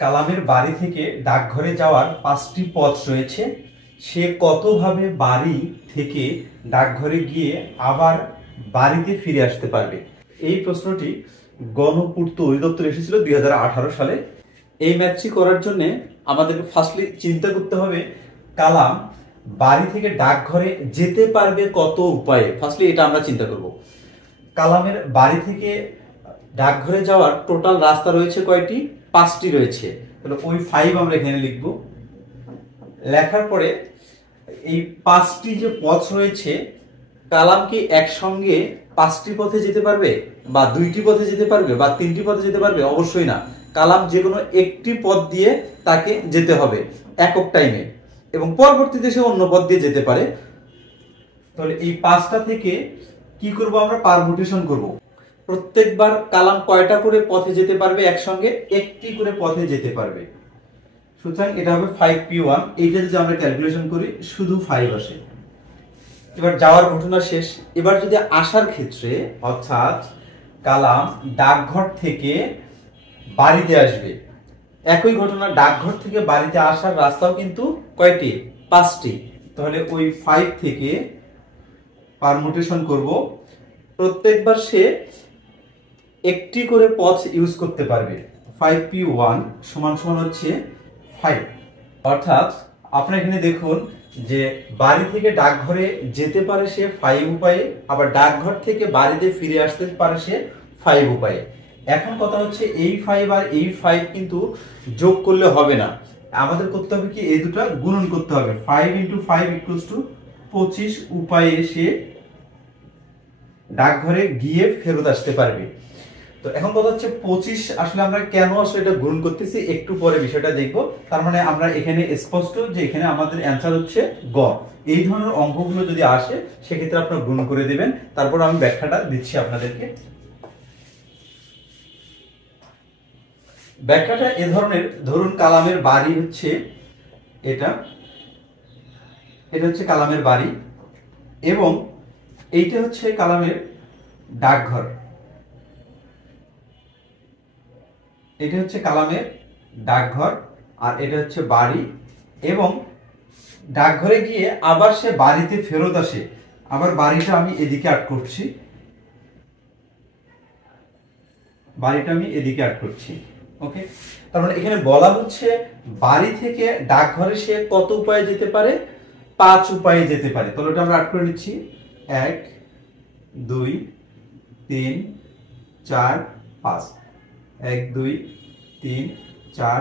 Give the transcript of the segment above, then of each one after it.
কালামের বাড়ি থেকে ডাকঘরে যাওয়ার 5টি পথ রয়েছে। সে কতভাবে বাড়ি থেকে ডাকঘরে গিয়ে আবার বাড়িতে ফিরে আসতে পারবে? এই প্রশ্নটি গণপূর্ত অধিদপ্তর এসেছিল 2018 সালে। এই ম্যাচটি করার জন্য আমাদেরকে ফার্স্টলি চিন্তা করতে হবে কালাম বাড়ি থেকে ডাকঘরে যেতে পারবে কত উপায়ে। ফার্স্টলি এটা আমরা চিন্তা করব। কালামের বাড়ি থেকে ডাকঘরে যাওয়ার টোটাল রাস্তা রয়েছে কয়টি? 5টি রয়েছে। তাহলে ওই 5 আমরা এখানে লিখব। লেখার পরে এই 5টি যে পথ রয়েছে, কালাম কি একসঙ্গে 5টি পথে যেতে পারবে, বা 2টি পথে যেতে পারবে, বা 3টি পথে যেতে পারবে? অবশ্যই না। কালাম যে কোনো একটি পথ দিয়ে তাকে যেতে হবে একক টাইমে, এবং পরবর্তীতে সে অন্য পথ দিয়ে যেতে পারে। তাহলে এই 5টা থেকে কি করব? আমরা পারমুটেশন করব। প্রত্যেকবার কালাম কয়টা করে পথে যেতে পারবে? একসঙ্গে একটি করে পথে যেতে পারবে। সুতরাং এটা হবে 5p1। এইটা যদি আমরা ক্যালকুলেশন করি শুধু 5 আসে। এবার যাওয়ার ঘটনা শেষ। এবার যদি আসার ক্ষেত্রে, অর্থাৎ কালাম ডাকঘর থেকে বাড়িতে আসবে, একই ঘটনা। ডাকঘর থেকে বাড়িতে আসার রাস্তাও কিন্তু কয়টি? 5টি। তাহলে ওই 5 থেকে পারমুটেশন করব। প্রত্যেকবার সে একটি করে পথ ইউজ করতে পারবে। 5p1 সমান সমান হচ্ছে 5। অর্থাৎ আপনারা এখানে দেখুন যে বাড়ি থেকে ডাকঘরে যেতে পারে সে 5 উপায়ে, আবার ডাকঘর থেকে বাড়িতে ফিরে আসতে পারে সে 5 উপায়ে। এখন কথা হচ্ছে এই 5 আর এই 5 কিন্তু যোগ করলে হবে না, আমাদের করতে হবে কি? এই দুটো গুণন করতে হবে। 5 × 5 = 25 উপায়ে সে ডাকঘরে গিয়ে ফেরত আসতে পারবে। তো এখন কথা হচ্ছে 25 আসলে আমরা কেন আসলে এটা গুণ করতেছি একটু পরে বিষয়টা দেখব। তার মানে আমরা এখানে স্পষ্ট যে এখানে আমাদের অ্যান্সার হচ্ছে গ। এই ধরনের অঙ্কগুলো যদি আসে সেক্ষেত্রে আপনারা গুণ করে দিবেন। তারপর আমি ব্যাখ্যাটা দিচ্ছি আপনাদেরকে। ব্যাখ্যাটা এ ধরনের, ধরুন কালামের বাড়ি হচ্ছে এটা হচ্ছে কালামের বাড়ি, এবং এইটা হচ্ছে কালামের ডাকঘর। এটা হচ্ছে কালামের ডাকঘর, আর এটা হচ্ছে বাড়ি। এবং ডাকঘরে গিয়ে আবার সে বাড়িতে ফেরত আসে। আবার বাড়িটা আমি এদিকে আট করছি, ওকে। তার মানে এখানে বলা হচ্ছে বাড়ি থেকে ডাকঘরে সে কত উপায়ে যেতে পারে? 5 উপায়ে যেতে পারে। তাহলে ওটা আমরা আট করে নিচ্ছি। 1 2 3 4 5। 1 2 3 4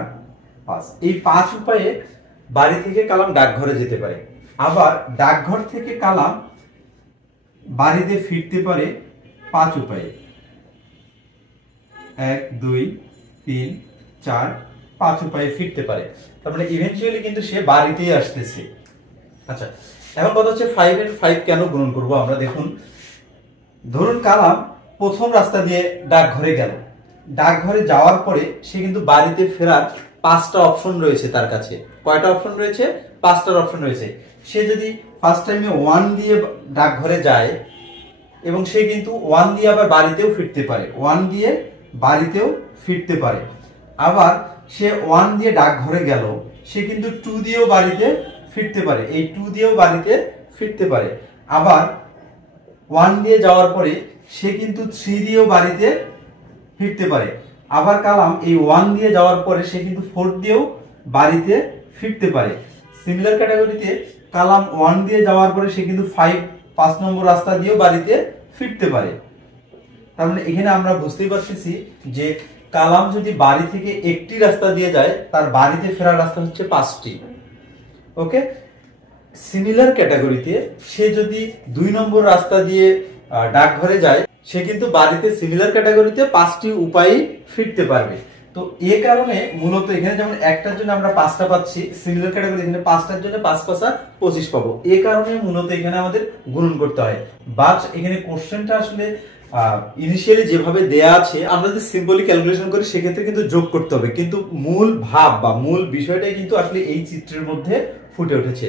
5। এই 5 উপায়ে বাড়ি থেকে কালাম ডাকঘরে যেতে পারে। আবার ডাকঘর থেকে কালাম বাড়িতে ফিরতে পারে 5 উপায়ে। 1 2 3 4 5 উপায়ে ফিরতে পারে। তার মানে ইভেন্চুয়ালি কিন্তু সে বাড়িতেই আসতেছে। আচ্ছা, এখন কথা হচ্ছে 5 এর 5 কেন গুণন করব আমরা? দেখুন, ধরুন কালাম প্রথম রাস্তা দিয়ে ডাকঘরে গেল। ডাকঘরে যাওয়ার পরে সে কিন্তু বাড়িতে ফেরার 5টা অপশন রয়েছে তার কাছে। কয়টা অপশন রয়েছে? 5টা অপশন রয়েছে। সে যদি ফার্স্ট টাইমে 1 দিয়ে ডাকঘরে যায়, এবং সে কিন্তু 1 দিয়ে আবার বাড়িতেও ফিরতে পারে, 1 দিয়ে বাড়িতেও ফিরতে পারে। আবার সে 1 দিয়ে ডাকঘরে গেল, সে কিন্তু 2 দিয়েও বাড়িতে ফিরতে পারে, এই 2 দিয়েও বাড়িতে ফিরতে পারে। আবার 1 দিয়ে যাওয়ার পরে সে কিন্তু 3 দিয়েও বাড়িতে ফিরতে পারে। আবার কালাম এই 1 দিয়ে যাওয়ার পরে সে কিন্তু 4 দিয়েও বাড়িতে ফিরতে পারে। সিমিলার ক্যাটাগরিতে কালাম 1 দিয়ে যাওয়ার পরে সে কিন্তু 5 নম্বর রাস্তা দিয়েও বাড়িতে ফিরতে পারে। তার মানে এখানে আমরা বুঝতেই পারতেছি যে কালাম যদি বাড়ি থেকে একটি রাস্তা দিয়ে যায়, তার বাড়িতে ফেরার রাস্তা হচ্ছে 5টি। ওকে। সিমিলার ক্যাটাগরিতে সে যদি 2 নম্বর রাস্তা দিয়ে ডাকঘরে যায়, সে কিন্তু বাড়িতে সিমিলার ক্যাটাগরিতে 5টি উপায়ে ফিরতে পারবে। তো এ কারণে মূলত এখানে যেমন একটার জন্য আমরা 5টা পাচ্ছি, সিমিলার ক্যাটাগরি এখানে 5টার জন্য 5 5 25 পাবো। এই কারণে মূলত এখানে আমাদের গুণন করতে হয়। বাট এখানে কোশ্চেনটা আসলে ইনিশিয়ালি যেভাবে দেয়া আছে, আমরা যদি সিম্পলি ক্যালকুলেশন করি সেক্ষেত্রে কিন্তু যোগ করতে হবে, কিন্তু মূল ভাব বা মূল বিষয়টাই কিন্তু আসলে এই চিত্রের মধ্যে ফুটে উঠেছে।